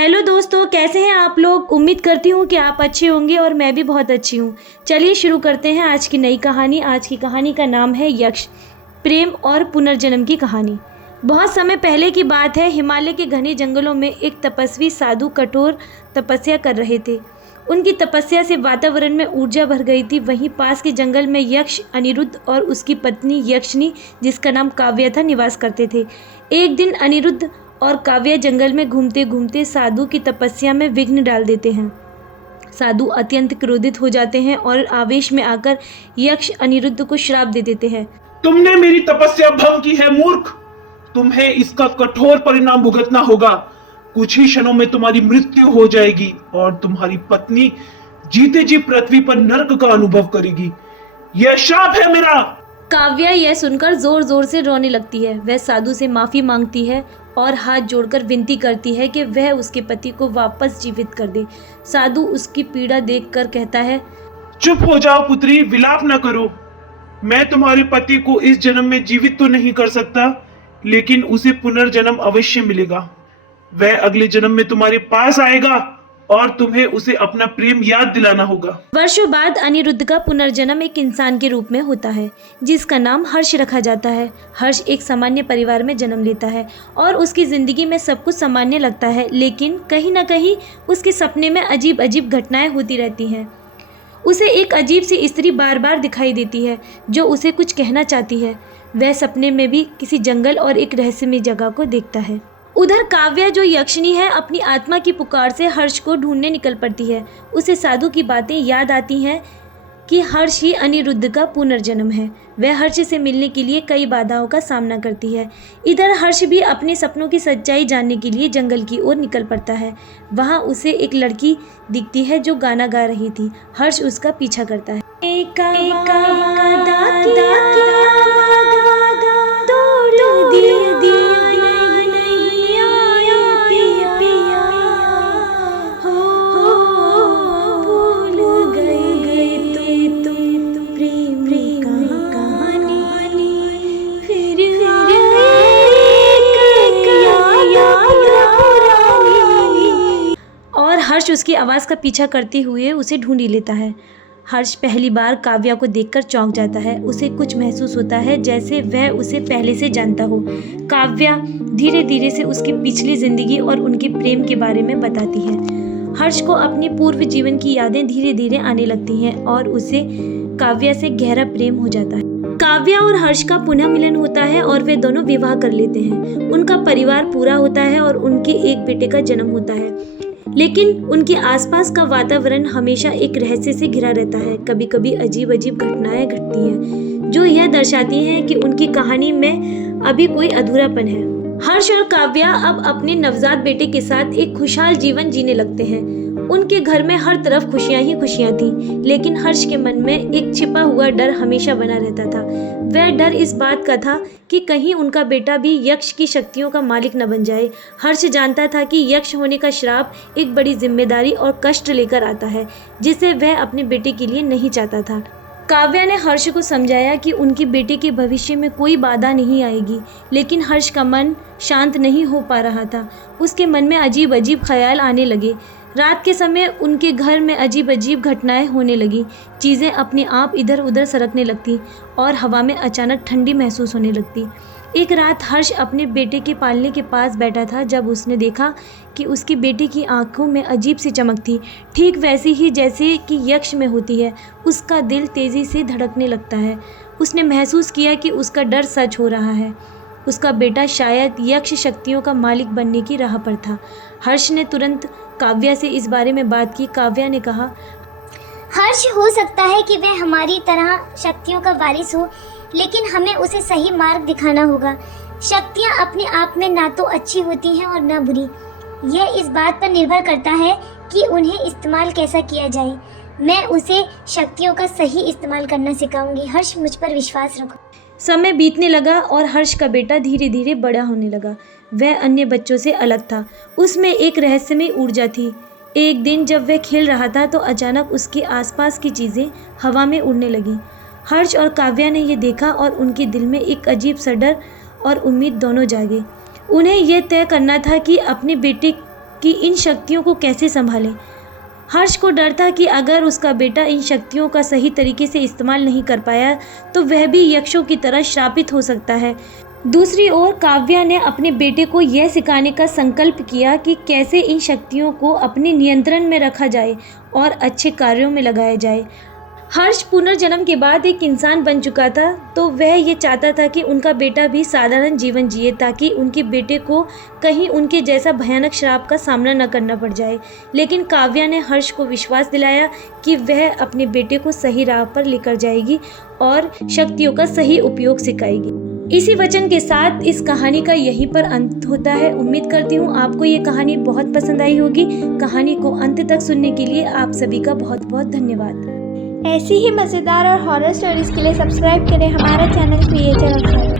Hello दोस्तों, कैसे हैं आप लोग। उम्मीद करती हूँ कि आप अच्छे होंगे और मैं भी बहुत अच्छी हूँ। चलिए शुरू करते हैं आज की नई कहानी। आज की कहानी का नाम है यक्ष, प्रेम और पुनर्जन्म की कहानी। बहुत समय पहले की बात है। हिमालय के घने जंगलों में एक तपस्वी साधु कठोर तपस्या कर रहे थे। उनकी तपस्या से वातावरण में ऊर्जा भर गई थी। वहीं पास के जंगल में यक्ष अनिरुद्ध और उसकी पत्नी यक्षिनी, जिसका नाम काव्या था, निवास करते थे। एक दिन अनिरुद्ध और काव्या जंगल में घूमते घूमते साधु की तपस्या में विघ्न डाल देते हैं। साधु अत्यंत क्रोधित हो जाते हैं और आवेश में आकर यक्ष अनिरुद्ध को श्राप दे देते हैं। तुमने मेरी तपस्या भंग की है मूर्ख। तुम्हें इसका कठोर परिणाम भुगतना होगा। कुछ ही क्षणों में तुम्हारी मृत्यु हो जाएगी और तुम्हारी पत्नी जीते जी पृथ्वी पर नरक का अनुभव करेगी। यह श्राप है मेरा। काव्या यह सुनकर जोर जोर से रोने लगती है। वह साधु से माफी मांगती है और हाथ जोड़कर विनती करती है कि वह उसके पति को वापस जीवित कर दे। साधु उसकी पीड़ा देखकर कहता है, चुप हो जाओ पुत्री, विलाप न करो। मैं तुम्हारे पति को इस जन्म में जीवित तो नहीं कर सकता, लेकिन उसे पुनर्जन्म अवश्य मिलेगा। वह अगले जन्म में तुम्हारे पास आएगा और तुम्हें उसे अपना प्रेम याद दिलाना होगा। वर्षों बाद अनिरुद्ध का पुनर्जन्म एक इंसान के रूप में होता है, जिसका नाम हर्ष रखा जाता है। हर्ष एक सामान्य परिवार में जन्म लेता है और उसकी जिंदगी में सब कुछ सामान्य लगता है, लेकिन कहीं ना कहीं उसके सपने में अजीब अजीब घटनाएं होती रहती हैं। उसे एक अजीब सी स्त्री बार बार दिखाई देती है जो उसे कुछ कहना चाहती है। वह सपने में भी किसी जंगल और एक रहस्यमय जगह को देखता है। उधर काव्या, जो यक्षिनी है, अपनी आत्मा की पुकार से हर्ष को ढूंढने निकल पड़ती है। उसे साधु की बातें याद आती हैं कि हर्ष ही अनिरुद्ध का पुनर्जन्म है। वह हर्ष से मिलने के लिए कई बाधाओं का सामना करती है। इधर हर्ष भी अपने सपनों की सच्चाई जानने के लिए जंगल की ओर निकल पड़ता है। वहाँ उसे एक लड़की दिखती है जो गाना गा रही थी। हर्ष उसका पीछा करता है। और हर्ष उसकी आवाज़ का पीछा करते हुए उसे ढूंढ ही लेता है। हर्ष पहली बार काव्या को देखकर चौंक जाता है। उसे कुछ महसूस होता है जैसे वह उसे पहले से जानता हो। काव्या धीरे धीरे से उसकी पिछली जिंदगी और उनके प्रेम के बारे में बताती है। हर्ष को अपने पूर्व जीवन की यादें धीरे धीरे आने लगती हैं और उसे काव्या से गहरा प्रेम हो जाता है। काव्या और हर्ष का पुनः मिलन होता है और वे दोनों विवाह कर लेते हैं। उनका परिवार पूरा होता है और उनके एक बेटे का जन्म होता है, लेकिन उनके आसपास का वातावरण हमेशा एक रहस्य से घिरा रहता है। कभी कभी अजीब अजीब घटनाएं घटती हैं जो यह दर्शाती हैं कि उनकी कहानी में अभी कोई अधूरापन है। हर्ष और काव्या अब अपने नवजात बेटे के साथ एक खुशहाल जीवन जीने लगते हैं। उनके घर में हर तरफ खुशियां ही खुशियां थी, लेकिन हर्ष के मन में एक छिपा हुआ डर हमेशा बना रहता था। वह डर इस बात का था कि कहीं उनका बेटा भी यक्ष की शक्तियों का मालिक न बन जाए। हर्ष जानता था कि यक्ष होने का श्राप एक बड़ी जिम्मेदारी और कष्ट लेकर आता है, जिसे वह अपने बेटे के लिए नहीं चाहता था। काव्या ने हर्ष को समझाया कि उनके बेटे के भविष्य में कोई बाधा नहीं आएगी, लेकिन हर्ष का मन शांत नहीं हो पा रहा था। उसके मन में अजीब अजीब ख्याल आने लगे। रात के समय उनके घर में अजीब अजीब घटनाएं होने लगी। चीज़ें अपने आप इधर उधर सरकने लगती और हवा में अचानक ठंडी महसूस होने लगती। एक रात हर्ष अपने बेटे के पालने के पास बैठा था जब उसने देखा कि उसकी बेटी की आंखों में अजीब सी चमक थी, ठीक वैसी ही जैसे कि यक्ष में होती है। उसका दिल तेज़ी से धड़कने लगता है। उसने महसूस किया कि उसका डर सच हो रहा है। उसका बेटा शायद यक्ष शक्तियों का मालिक बनने की राह पर था। हर्ष ने तुरंत काव्या से इस बारे में बात की। काव्या ने कहा, हर्ष हो सकता है कि वह हमारी तरह शक्तियों का वारिस हो, लेकिन हमें उसे सही मार्ग दिखाना होगा। शक्तियाँ अपने आप में ना तो अच्छी होती हैं और ना बुरी। यह इस बात पर निर्भर करता है कि उन्हें इस्तेमाल कैसा किया जाए। मैं उसे शक्तियों का सही इस्तेमाल करना सिखाऊंगी। हर्ष, मुझ पर विश्वास रखो। समय बीतने लगा और हर्ष का बेटा धीरे धीरे बड़ा होने लगा। वह अन्य बच्चों से अलग था। उसमें एक रहस्यमय ऊर्जा थी। एक दिन जब वह खेल रहा था तो अचानक उसके आसपास की चीज़ें हवा में उड़ने लगीं। हर्ष और काव्या ने यह देखा और उनके दिल में एक अजीब सा डर और उम्मीद दोनों जागे। उन्हें यह तय करना था कि अपने बेटे कि इन शक्तियों को कैसे संभाले। हर्ष को डर था कि अगर उसका बेटा इन शक्तियों का सही तरीके से इस्तेमाल नहीं कर पाया तो वह भी यक्षों की तरह श्रापित हो सकता है। दूसरी ओर काव्या ने अपने बेटे को यह सिखाने का संकल्प किया कि कैसे इन शक्तियों को अपने नियंत्रण में रखा जाए और अच्छे कार्यों में लगाया जाए। हर्ष पुनर्जन्म के बाद एक इंसान बन चुका था, तो वह ये चाहता था कि उनका बेटा भी साधारण जीवन जिए ताकि उनके बेटे को कहीं उनके जैसा भयानक श्राप का सामना न करना पड़ जाए। लेकिन काव्या ने हर्ष को विश्वास दिलाया कि वह अपने बेटे को सही राह पर लेकर जाएगी और शक्तियों का सही उपयोग सिखाएगी। इसी वचन के साथ इस कहानी का यहीं पर अंत होता है। उम्मीद करती हूँ आपको ये कहानी बहुत पसंद आई होगी। कहानी को अंत तक सुनने के लिए आप सभी का बहुत बहुत धन्यवाद। ऐसी ही मज़ेदार और हॉरर स्टोरीज़ के लिए सब्सक्राइब करें हमारा चैनल क्रिएचर ऑफ हॉरर।